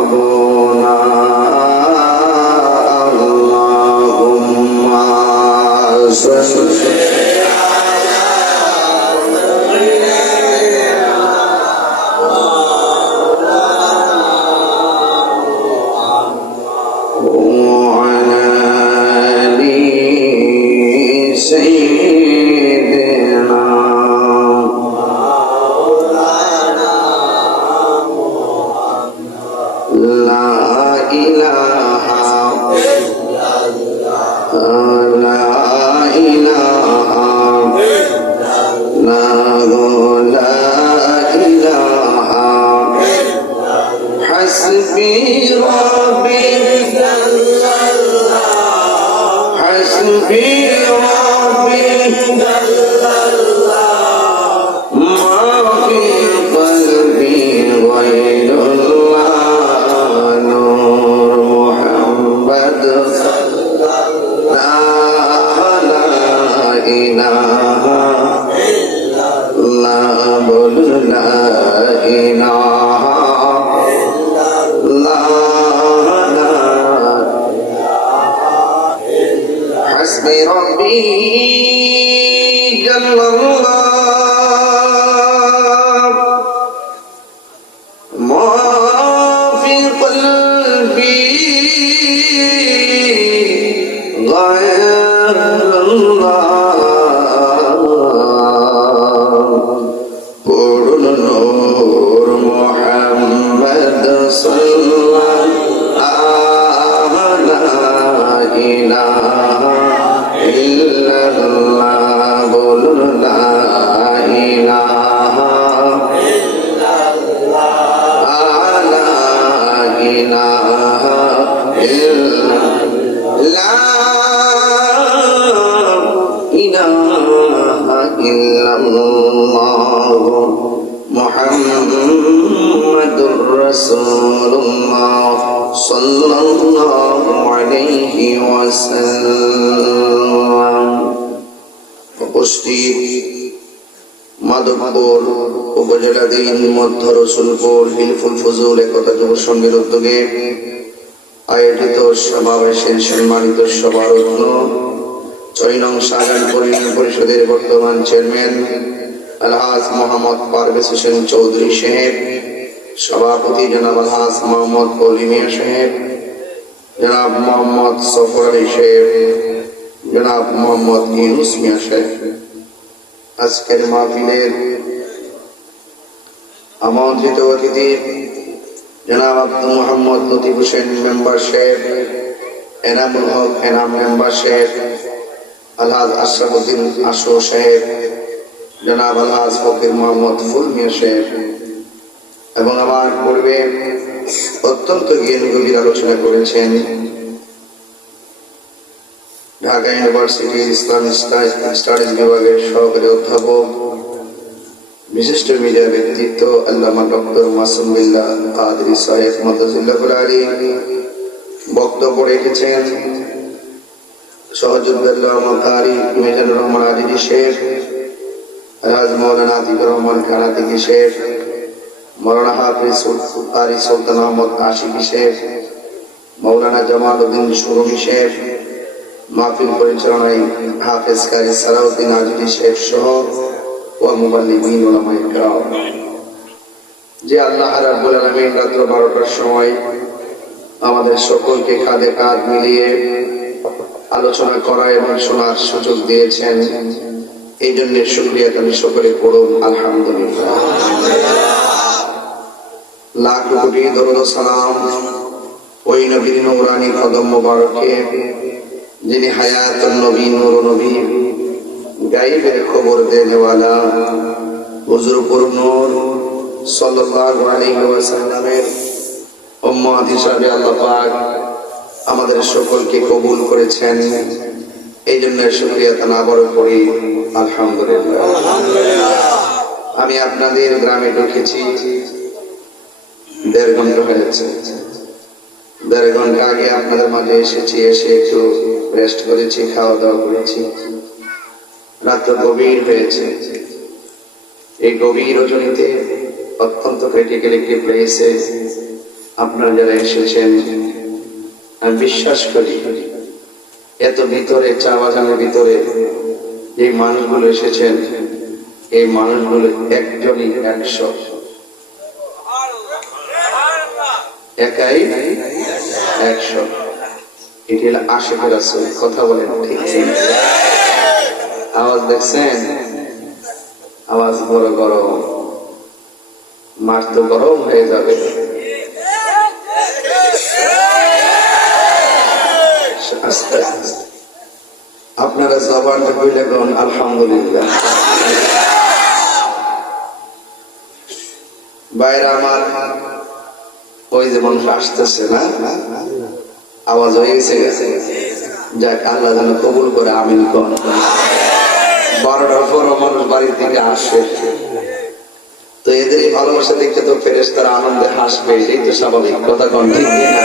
ربنا اللهم صل وعلى آل سيدنا لا إله إلا الله لا إله إلا الله لا إله إلا الله حسبي ربي حسبي ربي ما في قلبي غير الله نور محمد لا إله إلا الله لا إله إلا الله حسبي ربي جل الله ما في قلبي غير الله قول نور محمد صلى الله لا إله إلا الله بول لا إله إلا الله لا إله إلا لا إله إلا الله محمد رسول الله صلى الله عليه وسلم উপস্থিত মাধবপুর উপজেলাধীন মধ্য রসুলপুর হিলফুল ফজুল একতা যুব সংঘের উদ্যোগে আয়োজিত সমাবেশের সম্মানিত সভারত্ন 6 নং শাহজাহানপুর ইউনিয়ন পরিষদের বর্তমান চেয়ারম্যান আলহাজ মোহাম্মদ পারভেজ হোসেন চৌধুরী সাহেব, সভাপতি জনাব আলহাজ মোহাম্মদ পলি মিয়া সাহেব, জনাব মোহাম্মদ সফর আলী সাহেব, জনাব মোহাম্মদ ইউনুস মিয়া সাহেব, আজকের মাহফিলের আমন্ত্রিত অতিথি জনাব আব্দুল মোহাম্মদ লতিফ হোসেন মেম্বার সাহেব, এনামুল হক এনাম মেম্বার সাহেব, আলহাজ আশরাফুদ্দিন আশো সাহেব, জনাব আলহাজ ফকির মোহাম্মদ ফুল মিয়া সাহেব এবং আমার পূর্বে অত্যন্ত জ্ঞান গভীর আলোচনা করেছেন ঢাকা ইউনিভার্সিটির ইসলামিক স্টাডিজ বিভাগের সহকারী অধ্যাপক বিশিষ্ট মিডিয়া ব্যক্তিত্ব আল্লামা ডক্টর মাসুম বিল্লাহ কাদরি সাহেব মাদ্রাসুল্লাহুল আলী বক্তব্য রেখেছেন। সহযোদ্ধা কারি মিজানুর রহমান আজিজি শেখ, রাজ মৌলানা আতিকুর রহমান খানাতিকি শেখ, মৌলানা হাফিজ কারি সুলতান আহমদ আশিকি শেখ, মৌলানা জামালউদ্দিন সুরমি শেখ, মাহফিল পরিচালনায় হাফেজ কারি সালাউদ্দিন আজিজি শেখ সহ ওয়া মুবাল্লিগিন উলামায়ে কেরাম। যে আল্লাহ রাব্বুল আলামিন রাত 12টার সময় আমাদের সকলকে কাঁধে কাঁধ মিলিয়ে আলোচনা করা এবং শোনার সুযোগ দিয়েছেন, এই জন্য শুকরিয়া আমি সকলে পড়ুন আলহামদুলিল্লাহ। লাখ কোটি দরুদ ও সালাম ওই নবীর নূরানি কদম মোবারকে যিনি হায়াতুন নবী নূর নবী গায়বের খবর দেনেওয়ালা হুজুর পুর নূর সাল্লাল্লাহু আলাইহি ওয়াসাল্লামের উম্মত হিসাবে আল্লাহ পাক আমাদের সকলকে কবুল করেছেন, এই জন্য শুকরিয়া তানা আবারও করি আলহামদুলিল্লাহ। আমি আপনাদের গ্রামে ঢুকেছি 1.5 ঘন্টা হয়েছে। 1.5 ঘন্টা আগে আপনাদের মাঝে এসেছি, এসে একটু রেস্ট করেছি, খাওয়া দাওয়া করেছি। রাত গভীর হয়েছে। এই গভীর রজনীতে অত্যন্ত ক্রিটিক্যাল একটি প্লেসে আপনারা যারা এসেছেন, আমি বিশ্বাস করি এত ভিতরে, চা বাগানের ভিতরে এই মানুষগুলো এসেছেন, এই মানুষগুলো একজনই 100, একাই 100। এটি হলো আশিক রাসূল। কথা বলেন ঠিক ঠিক? আওয়াজ দেখছেন? আওয়াজ বড় গরম, মাঠ তো গরম হয়ে যাবে। আস্তে আস্তে আপনারা জবানটা কইলে কোন আলহামদুলিল্লাহ। বাইরে আমার ওই যে মানুষ আসতেছে না, আওয়াজ হয়ে গেছে, যাক আল্লাহ যেন কবুল করে, আমিন কোন। 12টার পর মানুষ বাড়ি থেকে আসে, তো এদের এই ভালোবাসা দেখতে তো ফেরেশতারা আনন্দে হাসবে, এটাই তো স্বাভাবিক। কথা কোন ঠিক না?